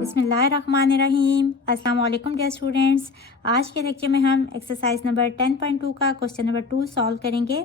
बिस्मिल्लाहिर्रहमानिर्रहीम। अस्सलाम वालेकुम डियर स्टूडेंट्स। आज के लेक्चर में हम एक्सरसाइज नंबर 10.2 का क्वेश्चन नंबर 2 सॉल्व करेंगे।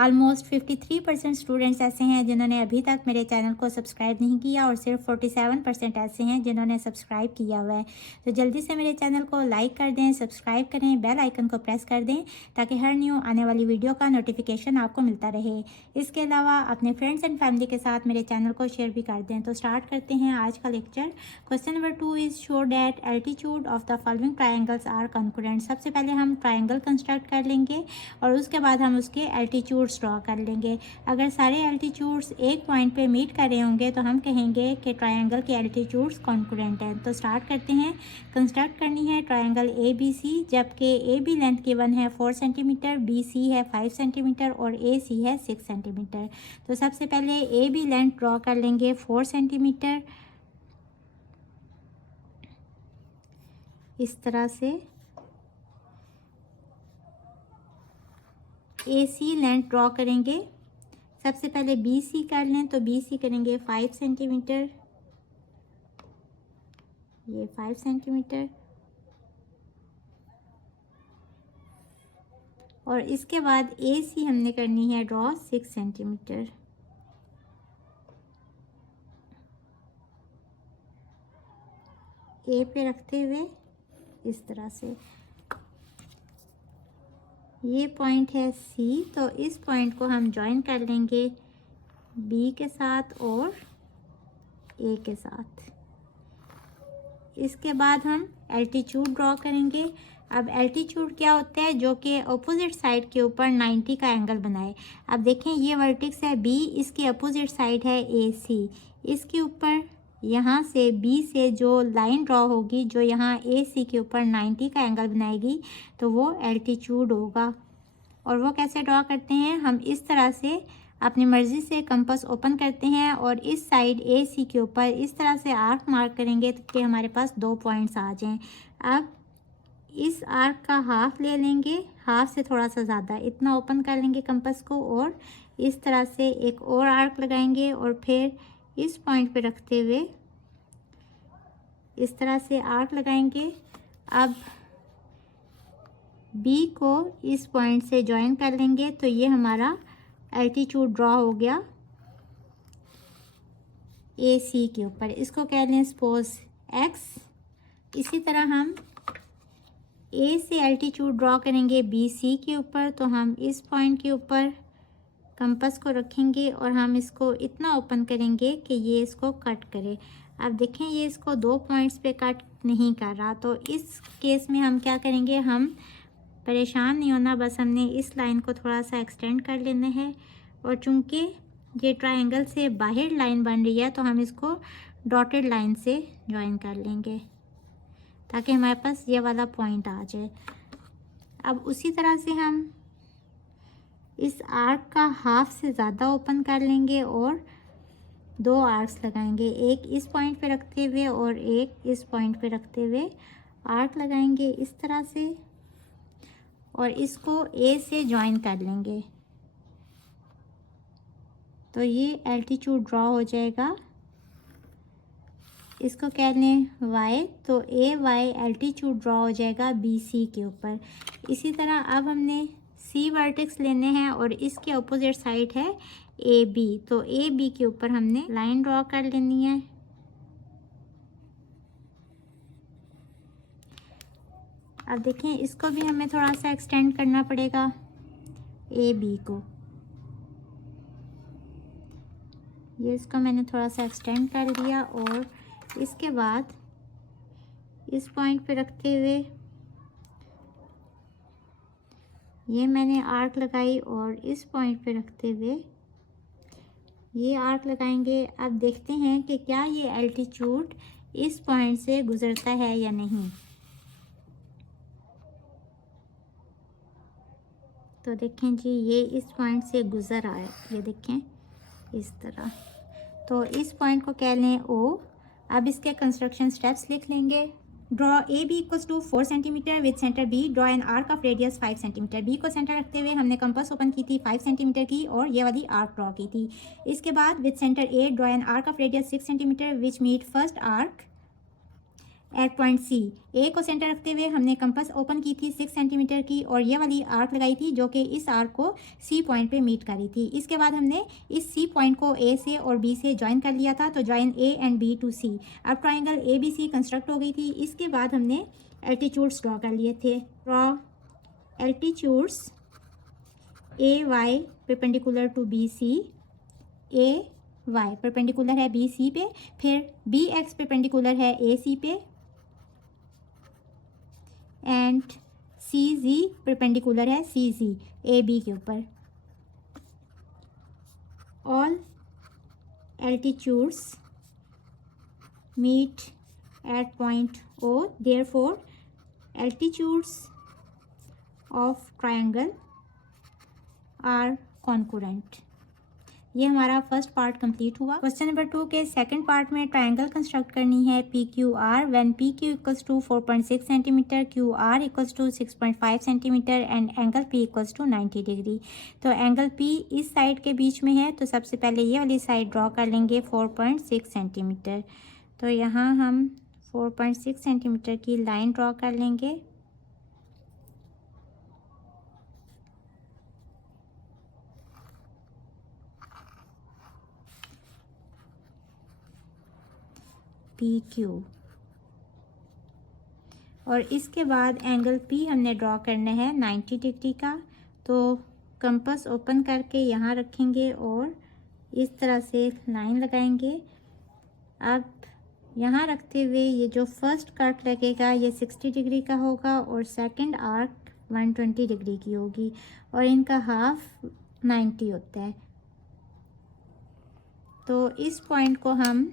ऑलमोस्ट 53% स्टूडेंट्स ऐसे हैं जिन्होंने अभी तक मेरे चैनल को सब्सक्राइब नहीं किया और सिर्फ 47% ऐसे हैं जिन्होंने सब्सक्राइब किया हुआ है। तो जल्दी से मेरे चैनल को लाइक कर दें, सब्सक्राइब करें, बेल आइकन को प्रेस कर दें ताकि हर न्यू आने वाली वीडियो का नोटिफिकेशन आपको मिलता रहे। इसके अलावा अपने फ्रेंड्स एंड फैमिली के साथ मेरे चैनल को शेयर भी कर दें। तो स्टार्ट करते हैं आज का lecture. Question number 2 is show that altitude of the following triangles are concurrent. सबसे पहले हम ट्रायंगल कंस्ट्रक्ट कर लेंगे और उसके बाद हम उसके एल्टीट्यूड्स ड्रॉ कर लेंगे। अगर सारे एल्टीट्यूड्स एक पॉइंट पे मीट कर रहे होंगे तो हम कहेंगे कि ट्रायंगल के एल्टीट्यूड्स कॉन्करेंट हैं। तो स्टार्ट करते हैं। कंस्ट्रक्ट करनी है ट्रायंगल ए बी सी, जबकि ए बी लेंथ गिवन है 4 सेंटीमीटर, बी सी है 5 सेंटीमीटर और ए सी है 6 सेंटीमीटर। तो सबसे पहले ए बी लेंथ ड्रॉ कर लेंगे 4 सेंटीमीटर इस तरह से। ए सी लेंथ ड्रॉ करेंगे। सबसे पहले बी सी कर लें तो बी सी करेंगे 5 सेंटीमीटर, ये 5 सेंटीमीटर। और इसके बाद ए सी हमने करनी है ड्रॉ 6 सेंटीमीटर। ए पे रखते हुए इस तरह से। ये पॉइंट है सी, तो इस पॉइंट को हम ज्वाइन कर लेंगे बी के साथ और ए के साथ। इसके बाद हम एल्टीट्यूड ड्रॉ करेंगे। अब एल्टीट्यूड क्या होता है? जो कि अपोजिट साइड के ऊपर 90 का एंगल बनाए। अब देखें ये वर्टिक्स है बी, इसकी अपोजिट साइड है ए सी। इसके ऊपर यहाँ से बी से जो लाइन ड्रॉ होगी जो यहाँ ए सी के ऊपर 90 का एंगल बनाएगी तो वो एल्टीट्यूड होगा। और वो कैसे ड्रॉ करते हैं? हम इस तरह से अपनी मर्ज़ी से कंपास ओपन करते हैं और इस साइड ए सी के ऊपर इस तरह से आर्क मार्क करेंगे कि हमारे पास 2 पॉइंट्स आ जाएं। अब इस आर्क का हाफ ले लेंगे, हाफ से थोड़ा सा ज़्यादा, इतना ओपन कर लेंगे कंपास को और इस तरह से एक और आर्क लगाएंगे और फिर इस पॉइंट पे रखते हुए इस तरह से आर्क लगाएंगे। अब बी को इस पॉइंट से ज्वाइन कर लेंगे तो ये हमारा एल्टीट्यूड ड्रॉ हो गया ए सी के ऊपर। इसको कह लें सपोज एक्स। इसी तरह हम ए से एल्टीट्यूड ड्रॉ करेंगे बी सी के ऊपर, तो हम इस पॉइंट के ऊपर कंपास को रखेंगे और हम इसको इतना ओपन करेंगे कि ये इसको कट करे। अब देखें ये इसको 2 पॉइंट्स पे कट नहीं कर रहा, तो इस केस में हम क्या करेंगे? हम परेशान नहीं होना, बस हमने इस लाइन को थोड़ा सा एक्सटेंड कर लेना है। और चूंकि ये ट्रायंगल से बाहर लाइन बन रही है तो हम इसको डॉटेड लाइन से ज्वाइन कर लेंगे ताकि हमारे पास ये वाला पॉइंट आ जाए। अब उसी तरह से हम इस आर्क का हाफ से ज़्यादा ओपन कर लेंगे और 2 आर्क्स लगाएंगे, एक इस पॉइंट पे रखते हुए और एक इस पॉइंट पे रखते हुए आर्क लगाएंगे इस तरह से और इसको ए से ज्वाइन कर लेंगे। तो ये एल्टीट्यूड ड्रॉ हो जाएगा। इसको कह लें y, तो ए वाई एल्टीट्यूड ड्रॉ हो जाएगा बी सी के ऊपर। इसी तरह अब हमने सी वर्टेक्स लेने हैं और इसके अपोजिट साइड है ए बी, तो ए बी के ऊपर हमने लाइन ड्रॉ कर लेनी है। अब देखें इसको भी हमें थोड़ा सा एक्सटेंड करना पड़ेगा ए बी को। ये इसको मैंने थोड़ा सा एक्सटेंड कर लिया और इसके बाद इस पॉइंट पे रखते हुए ये मैंने आर्क लगाई और इस पॉइंट पे रखते हुए ये आर्क लगाएंगे। अब देखते हैं कि क्या ये एल्टीट्यूड इस पॉइंट से गुजरता है या नहीं। तो देखें जी ये इस पॉइंट से गुजर आया, ये देखें इस तरह। तो इस पॉइंट को कह लें ओ। अब इसके कंस्ट्रक्शन स्टेप्स लिख लेंगे। Draw A B equals to 4 centimetre with centre B. Draw an arc of radius 5 centimetre. B को सेंटर रखते हुए हमने कंपास ओपन की थी 5 सेंटीमीटर की और ये वाली आर्क ड्रॉ की थी। इसके बाद with centre A draw an arc of radius 6 centimetre which meet first arc at point C. A को सेंटर रखते हुए हमने कंपास ओपन की थी 6 सेंटीमीटर की और ये वाली आर्क लगाई थी जो कि इस आर्क को सी पॉइंट पे मीट कर रही थी। इसके बाद हमने इस सी पॉइंट को ए से और बी से ज्वाइन कर लिया था, तो join A and B to C. अब triangle A B C construct हो गई थी। इसके बाद हमने एल्टीट्यूड्स ड्रॉ कर लिए थे। Draw altitudes A Y perpendicular to B C, A Y perpendicular है बी सी पे, फिर बी एक्स परपेंडिकुलर है ए सी पे, एंड सी जी परपेंडिकुलर है सी जी ए बी के ऊपर। All altitudes meet at point O, therefore altitudes of triangle are concurrent. ये हमारा फर्स्ट पार्ट कंप्लीट हुआ। क्वेश्चन नंबर 2 के सेकंड पार्ट में ट्रायंगल कंस्ट्रक्ट करनी है P Q R when P Q equals to 4.6 centimetre, Q R equals to 6.5 centimetre and angle P equals to 90 degree. तो angle P इस side के बीच में है, तो सबसे पहले ये वाली साइड ड्रॉ कर लेंगे 4.6 सेंटीमीटर। तो यहाँ हम 4.6 सेंटीमीटर की लाइन ड्रॉ कर लेंगे। पी क्यू, और इसके बाद एंगल पी हमने ड्रॉ करना है 90 डिग्री का। तो कंपास ओपन करके यहाँ रखेंगे और इस तरह से लाइन लगाएंगे। अब यहाँ रखते हुए ये जो फर्स्ट कट लगेगा ये 60 डिग्री का होगा और सेकंड आर्क 120 डिग्री की होगी और इनका हाफ 90 होता है। तो इस पॉइंट को हम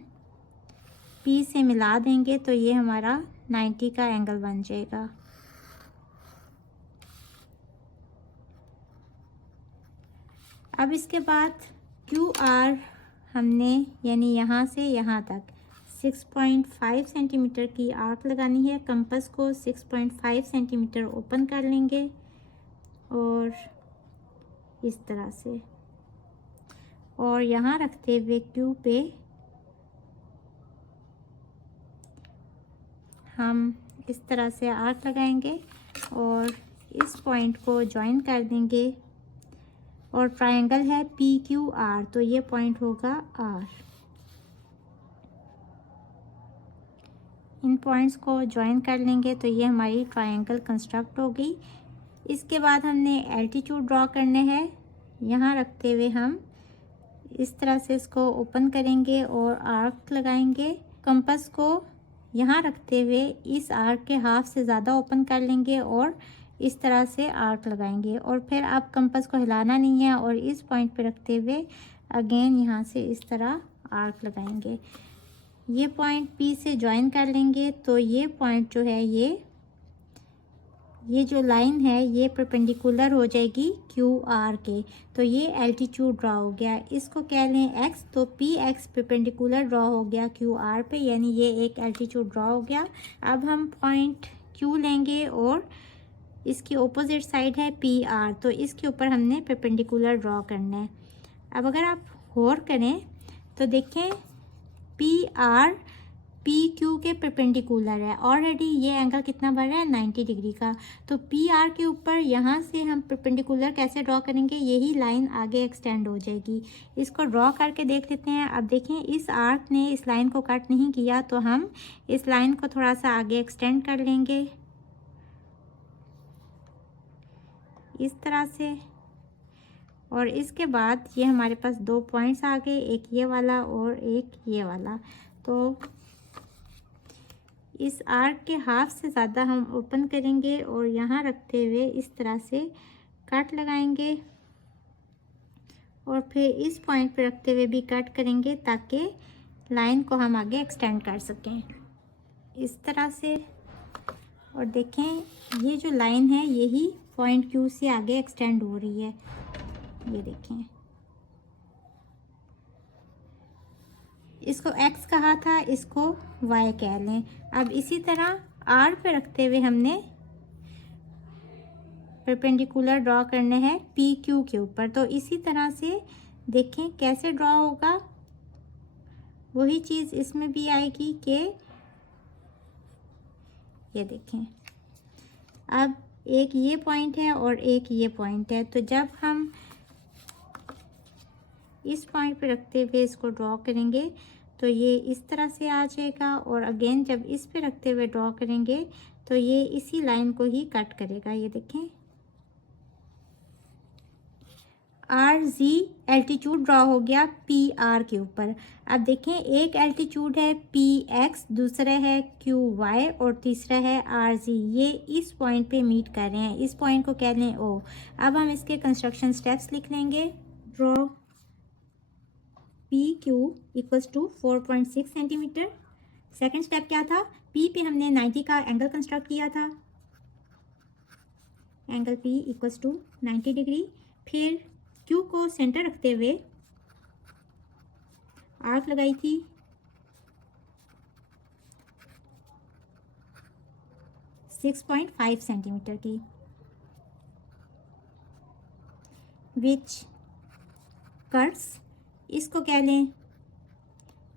पी से मिला देंगे तो ये हमारा 90 का एंगल बन जाएगा। अब इसके बाद क्यू आर हमने यानी यहाँ से यहाँ तक 6.5 सेंटीमीटर की आर्क लगानी है। कंपास को 6.5 सेंटीमीटर ओपन कर लेंगे और इस तरह से, और यहाँ रखते हुए क्यू पे हम इस तरह से आर्क लगाएंगे और इस पॉइंट को ज्वाइन कर देंगे। और ट्रायंगल है पी क्यू आर, तो ये पॉइंट होगा आर। इन पॉइंट्स को ज्वाइन कर लेंगे तो ये हमारी ट्रायंगल कंस्ट्रक्ट हो गई। इसके बाद हमने एल्टीट्यूड ड्रॉ करने हैं। यहाँ रखते हुए हम इस तरह से इसको ओपन करेंगे और आर्क लगाएंगे। कंपास को यहाँ रखते हुए इस आर्क के हाफ से ज़्यादा ओपन कर लेंगे और इस तरह से आर्क लगाएंगे। और फिर आप कंपास को हिलाना नहीं है और इस पॉइंट पे रखते हुए अगेन यहाँ से इस तरह आर्क लगाएंगे। ये पॉइंट पी से ज्वाइन कर लेंगे तो ये पॉइंट जो है ये जो लाइन है ये परपेंडिकुलर हो जाएगी क्यू आर के। तो ये एल्टीट्यूड ड्रॉ हो गया। इसको कह लें एक्स, तो पी एक्स परपेंडिकुलर ड्रॉ हो गया क्यू आर पे, यानी ये एक एल्टीट्यूड ड्रॉ हो गया। अब हम पॉइंट क्यू लेंगे और इसकी ओपोजिट साइड है पी आर, तो इसके ऊपर हमने परपेंडिकुलर ड्रॉ करना है। अब अगर आप गौर करें तो देखें पी आर पी क्यू के परपेंडिकुलर है। ऑलरेडी ये एंगल कितना बन रहा है 90 डिग्री का। तो पी आर के ऊपर यहाँ से हम परपेंडिकुलर कैसे ड्रॉ करेंगे, यही लाइन आगे एक्सटेंड हो जाएगी। इसको ड्रॉ करके देख लेते हैं। अब देखें इस आर्क ने इस लाइन को कट नहीं किया, तो हम इस लाइन को थोड़ा सा आगे एक्सटेंड कर लेंगे इस तरह से। और इसके बाद ये हमारे पास दो पॉइंट्स आ गए, एक ये वाला और एक ये वाला। तो इस आर्क के हाफ से ज़्यादा हम ओपन करेंगे और यहाँ रखते हुए इस तरह से कट लगाएंगे और फिर इस पॉइंट पे रखते हुए भी कट करेंगे ताकि लाइन को हम आगे एक्सटेंड कर सकें इस तरह से। और देखें ये जो लाइन है यही पॉइंट क्यू से आगे एक्सटेंड हो रही है, ये देखें। इसको x कहा था, इसको y कह लें। अब इसी तरह r पे रखते हुए हमने परपेंडिकुलर ड्रॉ करने हैं पी क्यू के ऊपर। तो इसी तरह से देखें कैसे ड्रॉ होगा, वही चीज़ इसमें भी आएगी कि ये देखें। अब एक ये पॉइंट है और एक ये पॉइंट है, तो जब हम इस पॉइंट पे रखते हुए इसको ड्रॉ करेंगे तो ये इस तरह से आ जाएगा, और अगेन जब इस पे रखते हुए ड्रॉ करेंगे तो ये इसी लाइन को ही कट करेगा। ये देखें, आर जी एल्टीट्यूड ड्रॉ हो गया पी आर के ऊपर। अब देखें, एक एल्टीट्यूड है पी एक्स, दूसरा है क्यू वाई और तीसरा है आर जी। ये इस पॉइंट पे मीट कर रहे हैं, इस पॉइंट को कह लें ओ। अब हम इसके कंस्ट्रक्शन स्टेप्स लिख लेंगे। Draw P Q equals to 4.6 centimetre. Second step क्या था, पी पे हमने 90 का एंगल कंस्ट्रक्ट किया था, angle P equals to 90 degree. फिर क्यू को सेंटर रखते हुए आर्क लगाई थी, सिक्स 6.5 सेंटीमीटर की, विच कर्व्स, इसको कह लें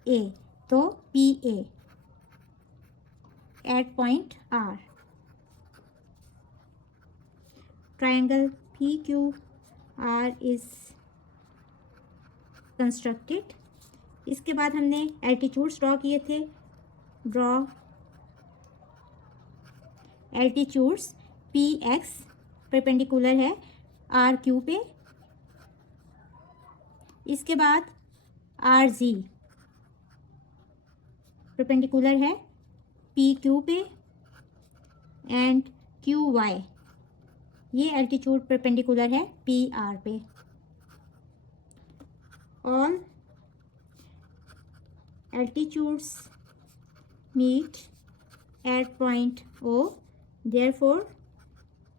ए, तो P A at point R. Triangle P Q R is constructed. इसके बाद हमने एल्टीट्यूड्स ड्रॉ किए थे। Draw altitudes P X perpendicular है आर क्यू पे, इसके बाद आर जी परपेंडिकुलर है पी क्यू पे, एंड क्यू वाई ये एल्टीट्यूड परपेंडिकुलर है पी आर पे। All altitudes meet at point O, therefore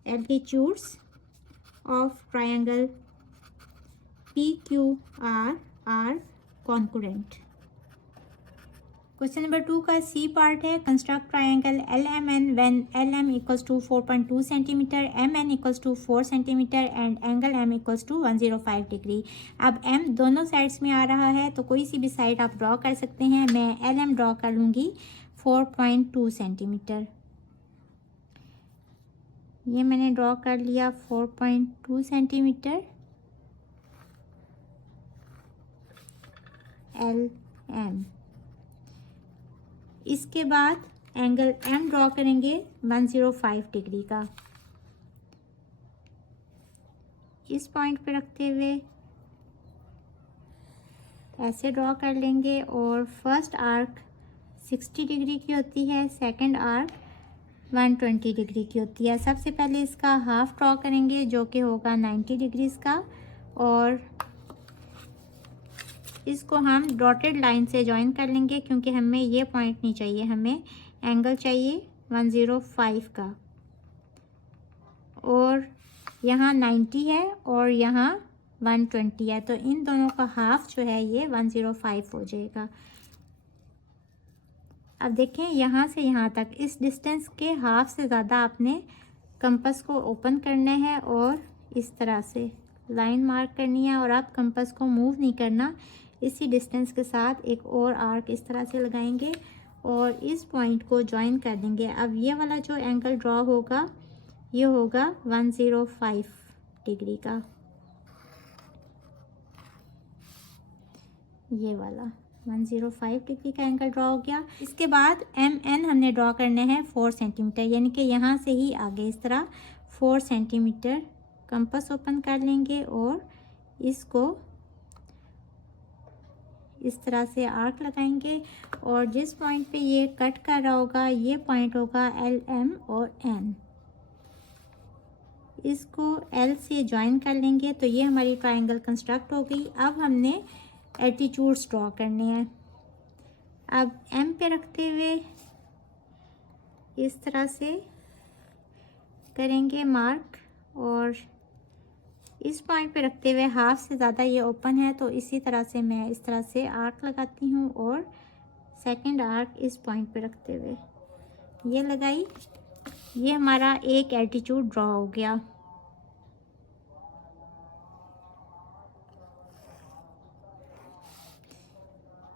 altitudes of triangle P Q R concurrent. Question number 2 का सी पार्ट है, construct triangle L M N when L M equals to 4.2 centimetre, M N equals to 4 centimetre and angle M equals to 105 degree. अब M दोनों sides में आ रहा है, तो कोई सी भी साइड आप ड्रॉ कर सकते हैं। मैं एल एम ड्रॉ कर लूँगी 4.2 सेंटीमीटर। ये मैंने ड्रॉ कर लिया 4.2 सेंटीमीटर एल एम। इसके बाद एंगल एम ड्रॉ करेंगे 105 डिग्री का। इस पॉइंट पे रखते हुए ऐसे ड्रॉ कर लेंगे, और फर्स्ट आर्क 60 डिग्री की होती है, सेकंड आर्क 120 डिग्री की होती है। सबसे पहले इसका हाफ ड्रॉ करेंगे जो कि होगा 90 डिग्रीज का, और इसको हम डॉटेड लाइन से ज्वाइन कर लेंगे क्योंकि हमें ये पॉइंट नहीं चाहिए, हमें एंगल चाहिए 105 का। और यहाँ 90 है और यहाँ 120 है, तो इन दोनों का हाफ जो है ये 105 हो जाएगा। अब देखें, यहाँ से यहाँ तक इस डिस्टेंस के हाफ से ज़्यादा आपने कंपास को ओपन करना है और इस तरह से लाइन मार्क करनी है, और आप कंपास को मूव नहीं करना। इसी डिस्टेंस के साथ एक और आर्क इस तरह से लगाएंगे और इस पॉइंट को ज्वाइन कर देंगे। अब ये वाला जो एंगल ड्रॉ होगा ये होगा 105 डिग्री का, ये वाला 105 डिग्री का एंगल ड्रॉ हो गया। इसके बाद एम एन हमने ड्रॉ करने हैं 4 सेंटीमीटर, यानी कि यहाँ से ही आगे इस तरह 4 सेंटीमीटर कंपास ओपन कर लेंगे और इसको इस तरह से आर्क लगाएंगे, और जिस पॉइंट पे ये कट कर रहा होगा ये पॉइंट होगा एल एम और एन। इसको एल से ज्वाइन कर लेंगे, तो ये हमारी ट्रायंगल कंस्ट्रक्ट हो गई। अब हमने एल्टीट्यूड्स ड्रॉ करने हैं। अब एम पे रखते हुए इस तरह से करेंगे मार्क, और इस पॉइंट पे रखते हुए हाफ से ज़्यादा ये ओपन है, तो इसी तरह से मैं इस तरह से आर्क लगाती हूँ, और सेकंड आर्क इस पॉइंट पे रखते हुए ये लगाई। ये हमारा एक एल्टीट्यूड ड्रॉ हो गया।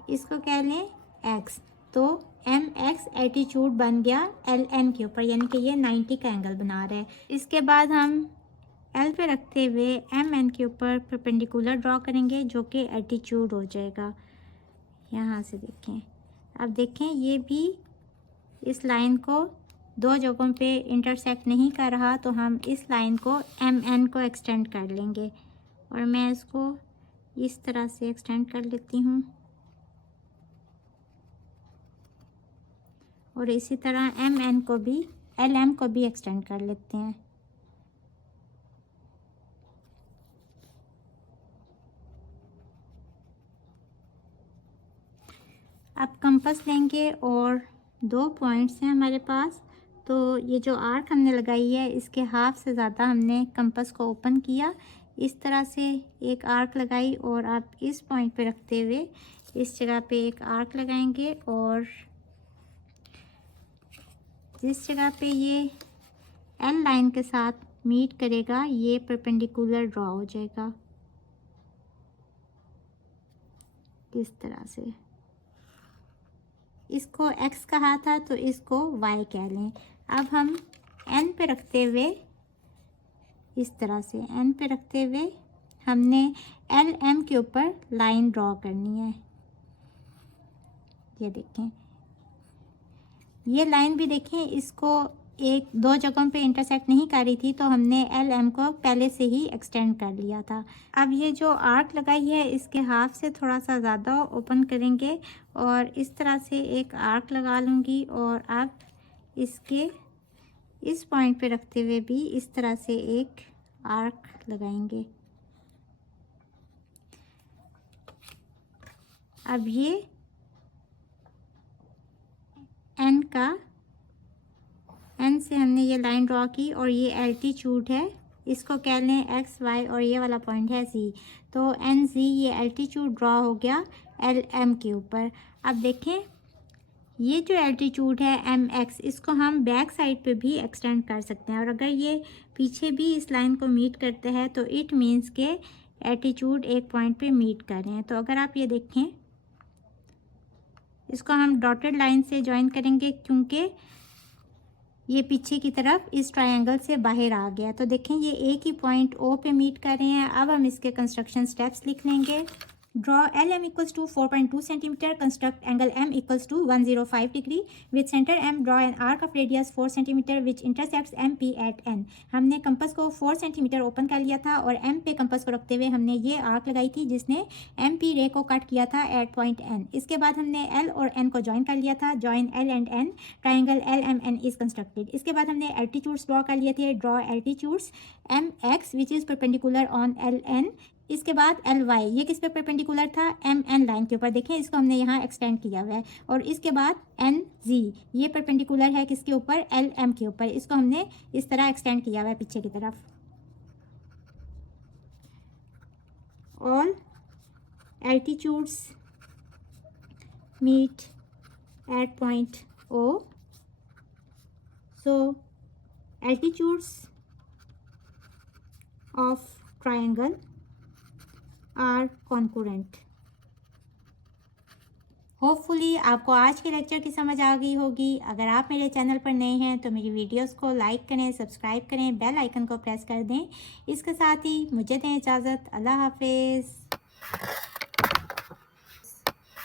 इसको कह लें एक्स। तो एम एक्स एल्टीट्यूड बन गया एल एन के ऊपर, यानी कि ये 90 का एंगल बना रहा है। इसके बाद हम एल पे रखते हुए एम एन के ऊपर परपेंडिकुलर ड्रॉ करेंगे जो कि एल्टीट्यूड हो जाएगा। यहाँ से देखें, अब देखें ये भी इस लाइन को दो जगहों पे इंटरसेक्ट नहीं कर रहा, तो हम इस लाइन को एम एन को एक्सटेंड कर लेंगे और मैं इसको इस तरह से एक्सटेंड कर लेती हूँ और इसी तरह एम एन को भी एल एम को भी एक्सटेंड कर लेते हैं। अब कंपास लेंगे और दो पॉइंट्स हैं हमारे पास, तो ये जो आर्क हमने लगाई है इसके हाफ से ज़्यादा हमने कंपास को ओपन किया, इस तरह से एक आर्क लगाई और आप इस पॉइंट पे रखते हुए इस जगह पे एक आर्क लगाएंगे और जिस जगह पे ये एल लाइन के साथ मीट करेगा ये परपेंडिकुलर ड्रॉ हो जाएगा इस तरह से। इसको एक्स कहा था तो इसको वाई कह लें। अब हम एन पे रखते हुए इस तरह से एन पे रखते हुए हमने एल एम के ऊपर लाइन ड्रॉ करनी है। ये देखें, ये लाइन भी देखें, इसको एक दो जगहों पे इंटरसेक्ट नहीं कर रही थी, तो हमने एल एम को पहले से ही एक्सटेंड कर लिया था। अब ये जो आर्क लगाई है इसके हाफ से थोड़ा सा ज़्यादा ओपन करेंगे और इस तरह से एक आर्क लगा लूँगी और अब इसके इस पॉइंट पे रखते हुए भी इस तरह से एक आर्क लगाएंगे। अब ये एन का एन से हमने ये लाइन ड्रॉ की और ये एल्टीट्यूड है, इसको कह लें एक्स वाई और ये वाला पॉइंट है सी, तो एन जी ये एल्टीट्यूड ड्रॉ हो गया एल एम के ऊपर। अब देखें ये जो एल्टीट्यूड है एम एक्स, इसको हम बैक साइड पे भी एक्सटेंड कर सकते हैं और अगर ये पीछे भी इस लाइन को मीट करते हैं तो इट मीन्स के एल्टीट्यूड एक पॉइंट पे मीट कर रहे हैं। तो अगर आप ये देखें इसको हम डॉटेड लाइन से ज्वाइन करेंगे क्योंकि ये पीछे की तरफ इस ट्रायंगल से बाहर आ गया। तो देखें ये एक ही पॉइंट ओ पे मीट कर रहे हैं। अब हम इसके कंस्ट्रक्शन स्टेप्स लिख लेंगे। Draw L M equals to 4.2 centimetre, construct angle M equals to 105 degree with centre M, draw an arc of radius 4 centimetre which intersects M P at N. हमने कंपास को 4 सेंटीमीटर ओपन कर लिया था और M पे compass को रखते हुए हमने ये आर्क लगाई थी जिसने एम पी रे को कट किया था एट पॉइंट एन। इसके बाद हमने एल और एन को ज्वाइन कर लिया था, join L and N, triangle L M N is constructed. इसके बाद हमने एल्टीट्यूड्स ड्रॉ कर लिए थे, draw altitudes M X which is perpendicular on L N. इसके बाद एल वाई, ये किस पे परपेंडिकुलर था, एम एन लाइन के ऊपर, देखें इसको हमने यहाँ एक्सटेंड किया हुआ है। और इसके बाद एन जी, ये परपेंडिकुलर है किसके ऊपर, एल एम के ऊपर, इसको हमने इस तरह एक्सटेंड किया हुआ है पीछे की तरफ। All altitudes meet at point O, so altitudes of triangle are concurrent. Hopefully आपको आज के लेक्चर की समझ आ गई होगी। अगर आप मेरे चैनल पर नए हैं तो मेरी वीडियोस को लाइक करें, सब्सक्राइब करें, बेल आइकन को प्रेस कर दें। इसके साथ ही मुझे दें इजाज़त। अल्लाह हाफिज़।